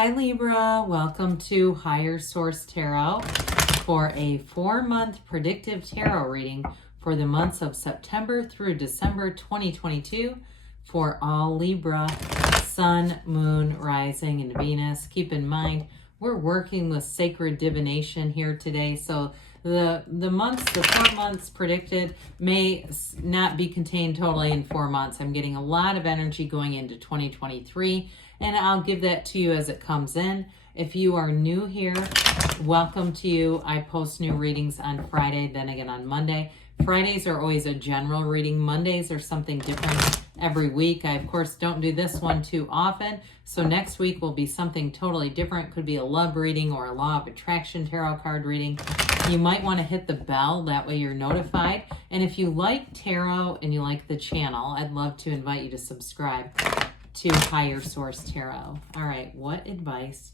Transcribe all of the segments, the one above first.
Hi Libra, welcome to Higher Source Tarot for a 4-month predictive tarot reading for the months of September through December 2022 for all Libra, Sun, Moon, Rising, and Venus. Keep in mind, we're working with sacred divination here today, so the 4 months predicted may not be contained totally in 4 months. I'm getting a lot of energy going into 2023, and I'll give that to you as it comes in. If you are new here, welcome to you. I post new readings on Friday, then again on Monday. Fridays are always a general reading. Mondays are something different every week. I, of course, don't do this one too often. So next week will be something totally different. Could be a love reading or a law of attraction tarot card reading. You might want to hit the bell. That way you're notified. And if you like tarot and you like the channel, I'd love to invite you to subscribe to Higher Source Tarot. All right, what advice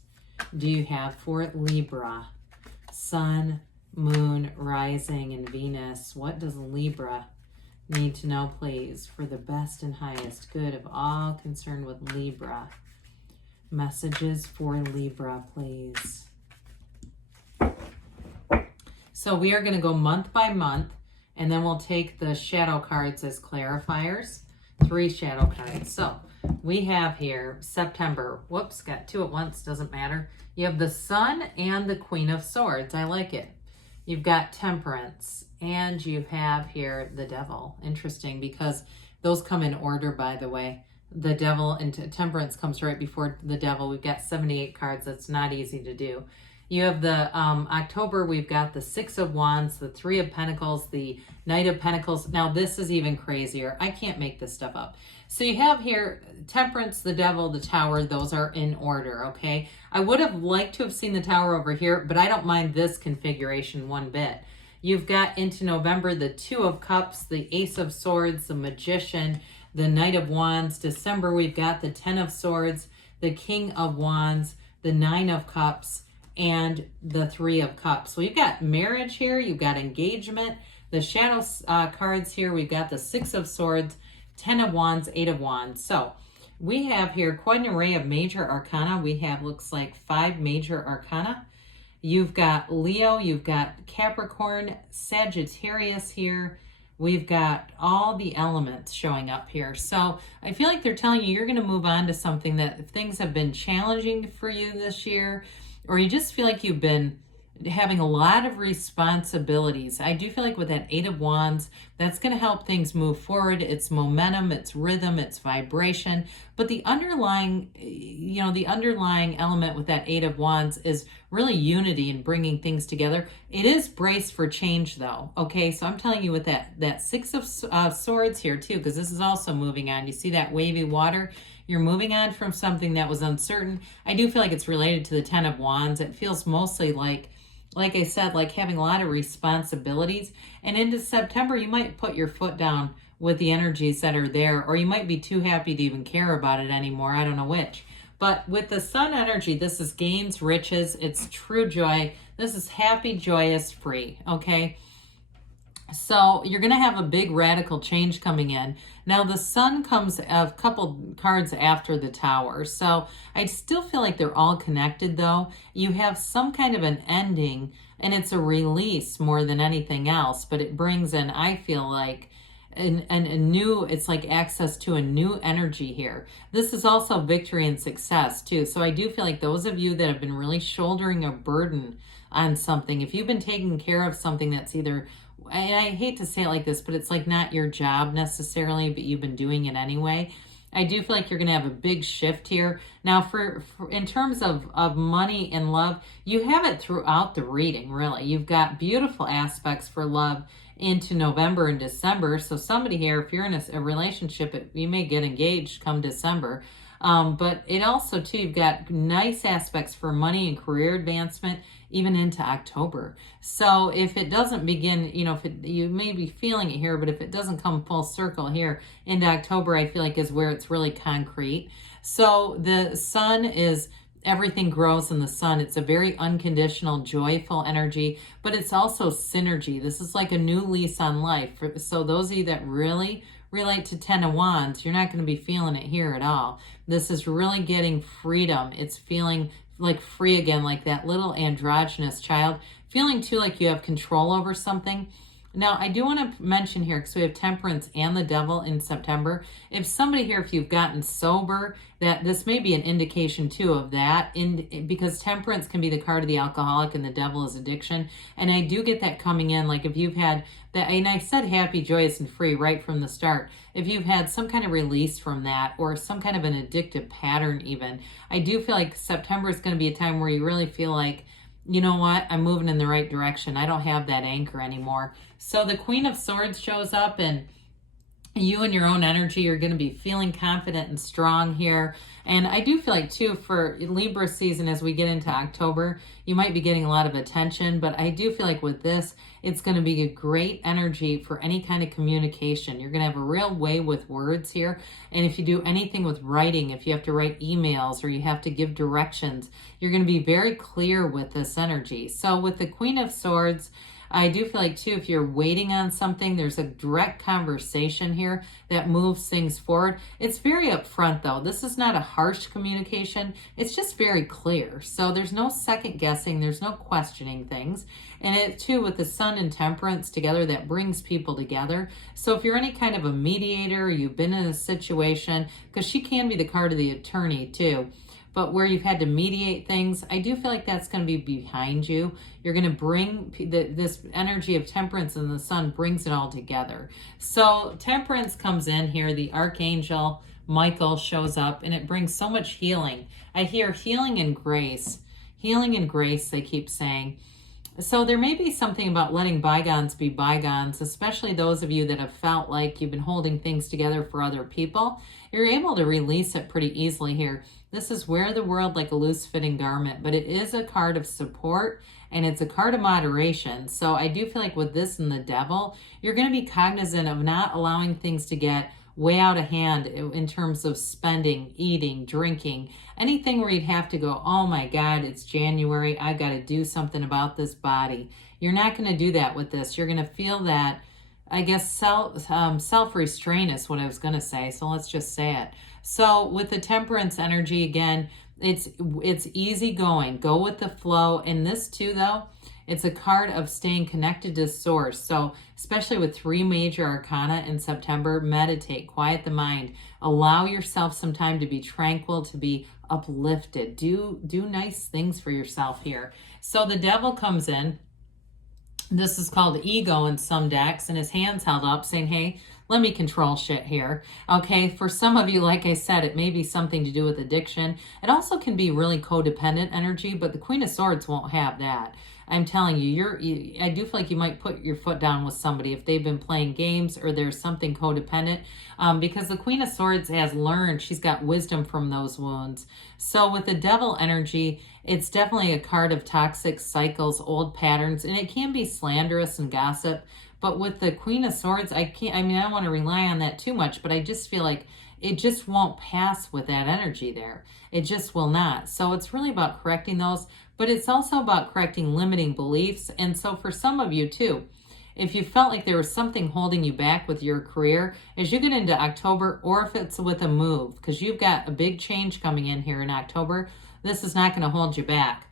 do you have for Libra, Sun, Moon, Rising, and Venus? What does Libra need to know, please, for the best and highest good of all concerned with Libra? Messages for Libra, please. So we are going to go month by month, and then we'll take the shadow cards as clarifiers. 3 shadow cards. So we have here September. Whoops, got 2 at once, doesn't matter. You have the Sun and the Queen of Swords. I like it. You've got Temperance, and you have here the Devil. Interesting, because those come in order, by the way. The Devil and Temperance comes right before the Devil. We've got 78 cards. That's not easy to do. You have the October, we've got the 6 of Wands, the 3 of Pentacles, the Knight of Pentacles. Now this is even crazier. I can't make this stuff up. So you have here Temperance, the Devil, the Tower. Those are in order, okay? I would have liked to have seen the Tower over here, but I don't mind this configuration one bit. You've got into November the 2 of Cups, the Ace of Swords, the Magician, the Knight of Wands. December, we've got the 10 of Swords, the King of Wands, the 9 of Cups, and the 3 of Cups. So you've got marriage here, you've got engagement. The shadow cards here, we've got the 6 of Swords, 10 of Wands, 8 of Wands. So we have here quite an array of major arcana. We have, looks like 5 major arcana. You've got Leo, you've got Capricorn, Sagittarius here. We've got all the elements showing up here. So I feel like they're telling you you're going to move on to something that if things have been challenging for you this year, or you just feel like you've been having a lot of responsibilities. I do feel like with that 8 of Wands, that's going to help things move forward. It's momentum, it's rhythm, it's vibration. But the underlying, the underlying element with that 8 of Wands is really unity and bringing things together. It is brace for change though. Okay, so I'm telling you with that 6 of Swords here too, because this is also moving on. You see that wavy water? You're moving on from something that was uncertain. I do feel like it's related to the 10 of Wands. It feels mostly like I said, like having a lot of responsibilities. And into September, you might put your foot down with the energies that are there, or you might be too happy to even care about it anymore. I don't know which. But with the Sun energy, this is gains, riches. It's true joy. This is happy, joyous, free. Okay? So you're going to have a big radical change coming in. Now the Sun comes a couple cards after the Tower. So I still feel like they're all connected though. You have some kind of an ending and it's a release more than anything else, but it brings in, I feel like, a new, it's like access to a new energy here. This is also victory and success too. So I do feel like those of you that have been really shouldering a burden on something, if you've been taking care of something that's either, and I hate to say it like this, but it's like not your job necessarily, but you've been doing it anyway. I do feel like you're going to have a big shift here. Now, for in terms of money and love, you have it throughout the reading, really. You've got beautiful aspects for love into November and December. So somebody here, if you're in a relationship, you may get engaged come December. But it also, too, you've got nice aspects for money and career advancement, even into October. So if it doesn't begin, you may be feeling it here, but if it doesn't come full circle here into October, I feel like is where it's really concrete. So the Sun is, everything grows in the Sun. It's a very unconditional, joyful energy, but it's also synergy. This is like a new lease on life. So those of you that really relate to 10 of Wands, you're not going to be feeling it here at all. This is really getting freedom. It's feeling like free again, like that little androgynous child. Feeling too like you have control over something. Now, I do want to mention here, because we have Temperance and the Devil in September. If somebody here, if you've gotten sober, that this may be an indication too of that, because Temperance can be the card of the alcoholic and the Devil is addiction. And I do get that coming in, like if you've had that, and I said happy, joyous, and free right from the start. If you've had some kind of release from that, or some kind of an addictive pattern even, I do feel like September is going to be a time where you really feel like, you know what, I'm moving in the right direction. I don't have that anchor anymore. So the Queen of Swords shows up, and you and your own energy are going to be feeling confident and strong here. And I do feel like too, for Libra season, as we get into October, you might be getting a lot of attention, but I do feel like with this, it's going to be a great energy for any kind of communication. You're going to have a real way with words here. And if you do anything with writing, if you have to write emails or you have to give directions, you're going to be very clear with this energy. So with the Queen of Swords, I do feel like too, if you're waiting on something, there's a direct conversation here that moves things forward. It's very upfront though. This is not a harsh communication. It's just very clear. So there's no second guessing. There's no questioning things. And it too, with the Sun and Temperance together, that brings people together. So if you're any kind of a mediator, you've been in a situation, because she can be the card of the attorney too, but where you've had to mediate things, I do feel like that's going to be behind you. You're going to bring this energy of Temperance, and the Sun brings it all together. So Temperance comes in here, the Archangel Michael shows up, and it brings so much healing. I hear healing and grace. Healing and grace, they keep saying. So there may be something about letting bygones be bygones, especially those of you that have felt like you've been holding things together for other people. You're able to release it pretty easily here. This is Wear the World Like a Loose-Fitting Garment, but it is a card of support, and it's a card of moderation. So I do feel like with this and the Devil, you're going to be cognizant of not allowing things to get way out of hand in terms of spending, eating, drinking, anything where you'd have to go, oh my God, it's January, I've got to do something about this body. You're not going to do that with this. You're going to feel that, I guess, self-restraint is what I was going to say. So let's just say it. So with the Temperance energy, again, it's easy going. Go with the flow. And this too, though, it's a card of staying connected to source. So especially with 3 major arcana in September, meditate, quiet the mind, allow yourself some time to be tranquil, to be uplifted. Do nice things for yourself here. So the Devil comes in. This is called ego in some decks, and his hand's held up saying, hey, let me control shit here. Okay, for some of you, like I said, it may be something to do with addiction. It also can be really codependent energy, but the Queen of Swords won't have that. I'm telling you, I do feel like you might put your foot down with somebody if they've been playing games or there's something codependent, because the Queen of Swords has learned, she's got wisdom from those wounds. So with the Devil energy, it's definitely a card of toxic cycles, old patterns, and it can be slanderous and gossip. But with the Queen of Swords, I don't want to rely on that too much, but I just feel like it just won't pass with that energy there. It just will not. So it's really about correcting those, but it's also about correcting limiting beliefs. And so for some of you too, if you felt like there was something holding you back with your career, as you get into October, or if it's with a move, because you've got a big change coming in here in October, this is not going to hold you back.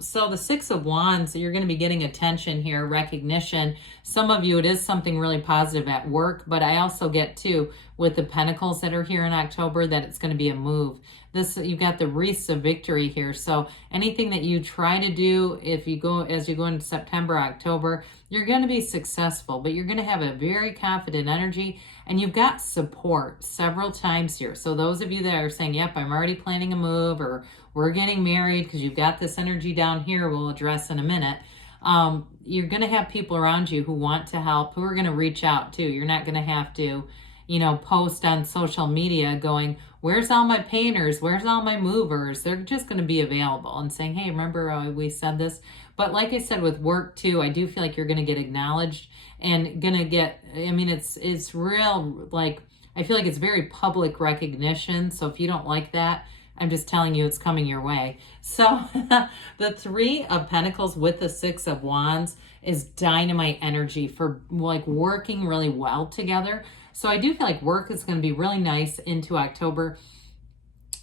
So the 6 of Wands, you're going to be getting attention here, recognition. Some of you, it is something really positive at work, but I also get too, with the Pentacles that are here in October, that it's going to be a move. You've got the wreaths of victory here. So anything that you try to do, as you go into September, October, you're going to be successful, but you're going to have a very confident energy, and you've got support several times here. So those of you that are saying, yep, I'm already planning a move, or we're getting married, because you've got this energy down here we'll address in a minute, you're going to have people around you who want to help, who are going to reach out too. You're not going to have to, post on social media going, where's all my painters? Where's all my movers? They're just going to be available and saying, hey, remember we said this? But like I said, with work too, I do feel like you're going to get acknowledged and going to get, it's real, like, I feel like it's very public recognition. So if you don't like that, I'm just telling you it's coming your way. So the 3 of Pentacles with the 6 of Wands is dynamite energy for like working really well together. So I do feel like work is going to be really nice into October.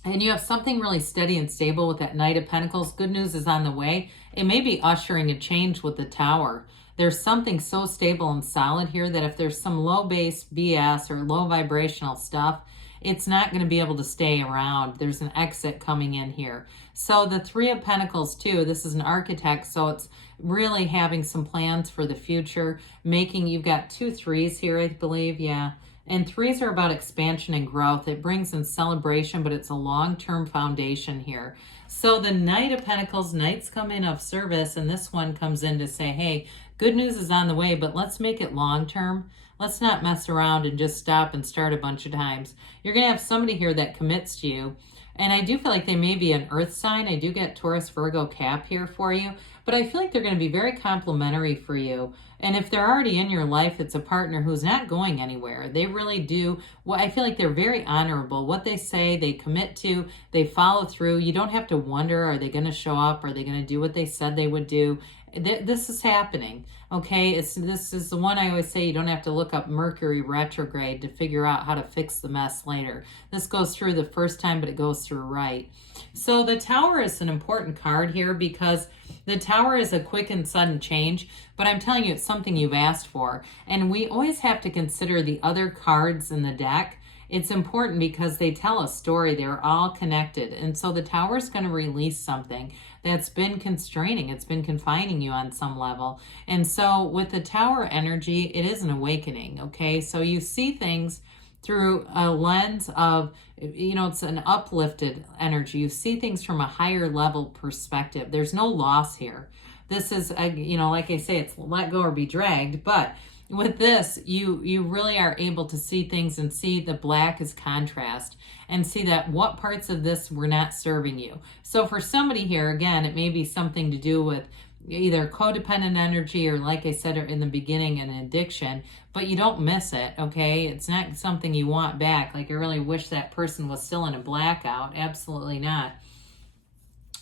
And you have something really steady and stable with that Knight of Pentacles. Good news is on the way. It may be ushering a change with the Tower. There's something so stable and solid here that if there's some low base BS or low vibrational stuff, it's not going to be able to stay around. There's an exit coming in here. So the Three of Pentacles too, this is an architect, so it's really having some plans for the future. You've got 2 threes here, I believe, yeah. And threes are about expansion and growth. It brings in celebration, but it's a long-term foundation here. So the Knight of Pentacles, Knights come in of service, and this one comes in to say, hey, good news is on the way, but let's make it long-term. Let's not mess around and just stop and start a bunch of times. You're going to have somebody here that commits to you. And I do feel like they may be an earth sign. I do get Taurus, Virgo, Cap here for you. But I feel like they're going to be very complimentary for you. And if they're already in your life, it's a partner who's not going anywhere. They really do. Well, I feel like they're very honorable. What they say, they commit to, they follow through. You don't have to wonder, are they going to show up? Are they going to do what they said they would do? This is happening, okay? This is the one I always say, you don't have to look up Mercury retrograde to figure out how to fix the mess later. This goes through the first time, but it goes through right. So the Tower is an important card here because the Tower is a quick and sudden change, but I'm telling you, it's something you've asked for. And we always have to consider the other cards in the deck. It's important because they tell a story. They're all connected. And so the Tower is going to release something that's been constraining. It's been confining you on some level. And so with the Tower energy, it is an awakening, okay? So you see things through a lens of, it's an uplifted energy. You see things from a higher level perspective. There's no loss here. This is, like I say, it's let go or be dragged, but with this, you really are able to see things and see the black as contrast and see that what parts of this were not serving you. So for somebody here, again, it may be something to do with either codependent energy or, like I said in the beginning, an addiction, but you don't miss it, okay? It's not something you want back. Like, I really wish that person was still in a blackout. Absolutely not.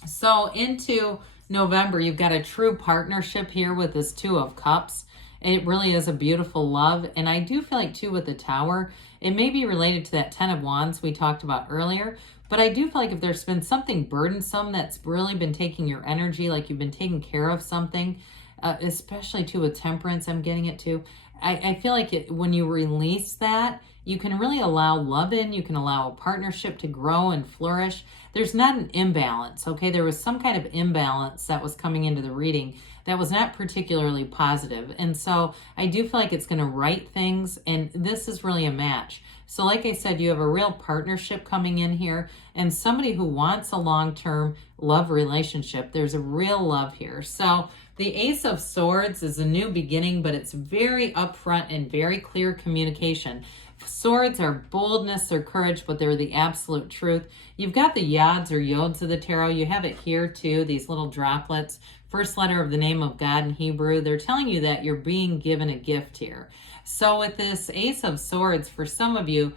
So into November, you've got a true partnership here with this Two of Cups. It really is a beautiful love. And I do feel like, too, with the Tower, it may be related to that Ten of Wands we talked about earlier. But I do feel like if there's been something burdensome that's really been taking your energy, like you've been taking care of something, especially, too, with Temperance, I'm getting it, too. I feel like when you release that, you can really allow love in. You can allow a partnership to grow and flourish. There's not an imbalance, okay? There was some kind of imbalance that was coming into the reading that was not particularly positive. And so I do feel like it's going to right things, and this is really a match. So like I said, you have a real partnership coming in here and somebody who wants a long-term love relationship. There's a real love here. So the Ace of Swords is a new beginning, but it's very upfront and very clear communication. Swords are boldness or courage, but they're the absolute truth. You've got the Yods or Yods of the Tarot. You have it here too, these little droplets. First letter of the name of God in Hebrew. They're telling you that you're being given a gift here. So with this Ace of Swords, for some of you,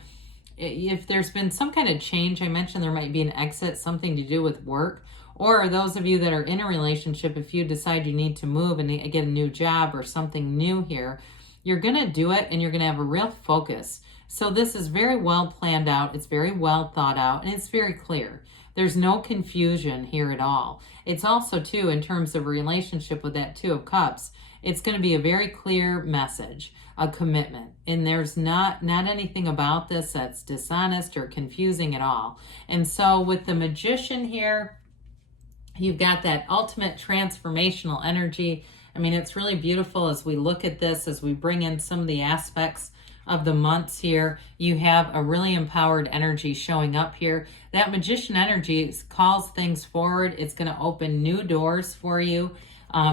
if there's been some kind of change, I mentioned there might be an exit, something to do with work, or those of you that are in a relationship, if you decide you need to move and get a new job or something new here, you're going to do it and you're going to have a real focus. So this is very well planned out. It's very well thought out, and it's very clear. There's no confusion here at all. It's also, too, in terms of a relationship with that Two of Cups, it's going to be a very clear message, a commitment. And there's not anything about this that's dishonest or confusing at all. And so with the Magician here, you've got that ultimate transformational energy. I mean, it's really beautiful as we look at this, as we bring in some of the aspects of the months here. You have a really empowered energy showing up here. That Magician energy calls things forward. It's going to open new doors for you.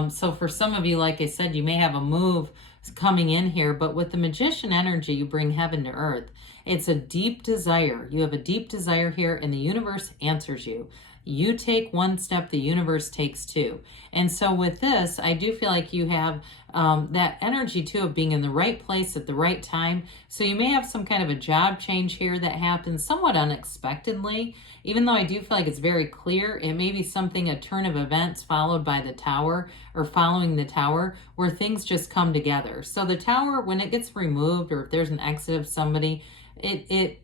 So for some of you, like I said, you may have a move coming in here, but with the Magician energy, you bring heaven to earth. It's a deep desire. You have a deep desire here, and the universe answers you. You take one step, the universe takes two. And so with this, I do feel like you have that energy too of being in the right place at the right time. So you may have some kind of a job change here that happens somewhat unexpectedly. Even though I do feel like it's very clear, it may be something, a turn of events followed by the Tower, or following the Tower, where things just come together. So the Tower, when it gets removed, or if there's an exit of somebody, it's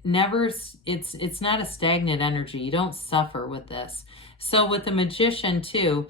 not a stagnant energy. You don't suffer with this. So with the Magician too,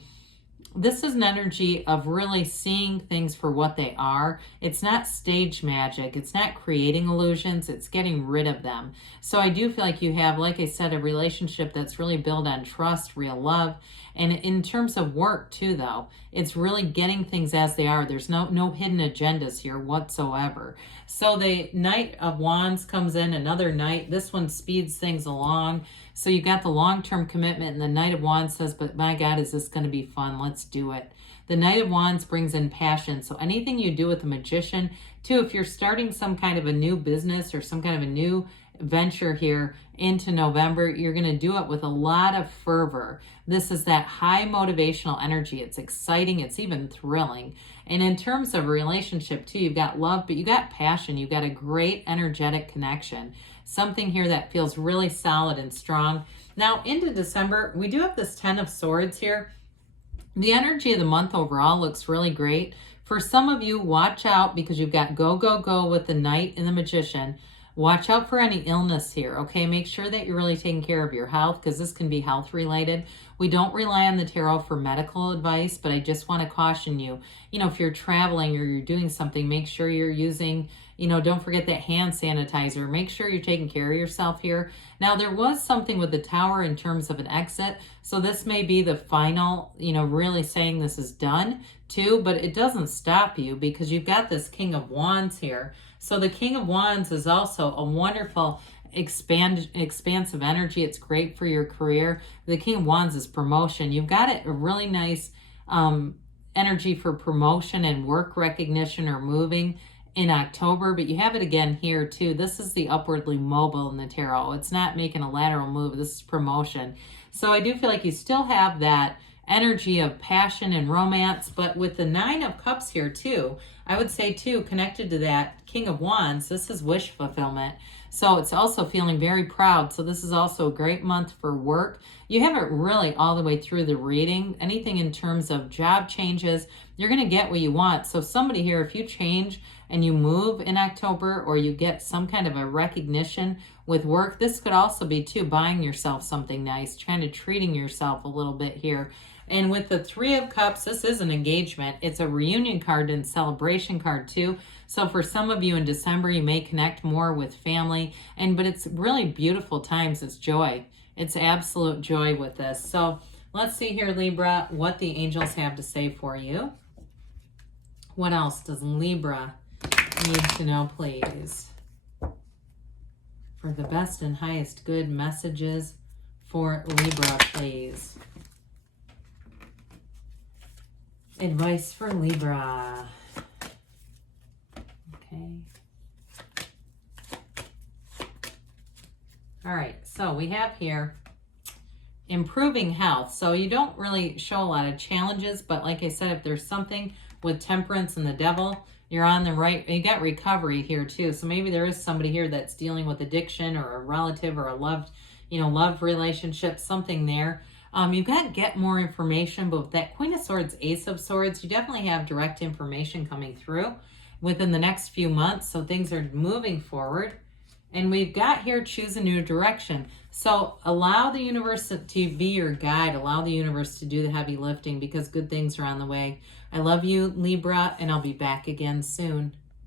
this is an energy of really seeing things for what they are. It's not stage magic. It's not creating illusions. It's getting rid of them. So I do feel like you have, like I said, a relationship that's really built on trust, real love. And in terms of work too, though, it's really getting things as they are. There's no hidden agendas here whatsoever. So the Knight of Wands comes in, another knight. This one speeds things along. So you got the long-term commitment, and the Knight of Wands says, but my God, is this going to be fun? Let's do it. The Knight of Wands brings in passion. So anything you do with the Magician, too, if you're starting some kind of a new business or some kind of a new venture here into November, you're going to do it with a lot of fervor. This is that high motivational energy. It's exciting. It's even thrilling. And in terms of a relationship, too, you've got love, but you got passion. You've got a great energetic connection. Something here that feels really solid and strong. Now, into December, we do have this 10 of Swords here. The energy of the month overall looks really great. For some of you, watch out, because you've got go, go, go with the Knight and the Magician. Watch out for any illness here, okay? Make sure that you're really taking care of your health, because this can be health related. We don't rely on the tarot for medical advice, but I just want to caution you, if you're traveling or you're doing something, make sure you're using, don't forget that hand sanitizer. Make sure you're taking care of yourself here. Now, there was something with the Tower in terms of an exit, so this may be the final, really saying this is done too, but it doesn't stop you, because you've got this King of Wands here. So the King of Wands is also a wonderful expansive energy. It's great for your career. The King of Wands is promotion. You've got a really nice energy for promotion and work recognition or moving in October, but you have it again here too. This is the upwardly mobile in the tarot. It's not making a lateral move. This is promotion. So I do feel like you still have that energy of passion and romance, but with the 9 of Cups here too, I would say too, connected to that King of Wands, this is wish fulfillment. So it's also feeling very proud. So this is also a great month for work. You have it really all the way through the reading. Anything in terms of job changes, you're going to get what you want. So somebody here, if you change and you move in October, or you get some kind of a recognition with work, this could also be too buying yourself something nice, trying to treating yourself a little bit here. And with the 3 of Cups, this is an engagement. It's a reunion card and celebration card too. So for some of you in December, you may connect more with family, but it's really beautiful times. It's joy. It's absolute joy with this. So let's see here, Libra, what the angels have to say for you. What else does Libra need to know, please? For the best and highest good messages for Libra, please. Advice for Libra. Okay. All right, so we have here improving health. So you don't really show a lot of challenges, but like I said, if there's something with Temperance and the Devil, you're on the right. You got recovery here too. So maybe there is somebody here that's dealing with addiction, or a relative, or a loved, love relationship, something there. You've got to get more information, but with that Queen of Swords, Ace of Swords, you definitely have direct information coming through within the next few months. So things are moving forward. And we've got here, choose a new direction. So allow the universe to be your guide. Allow the universe to do the heavy lifting, because good things are on the way. I love you, Libra, and I'll be back again soon.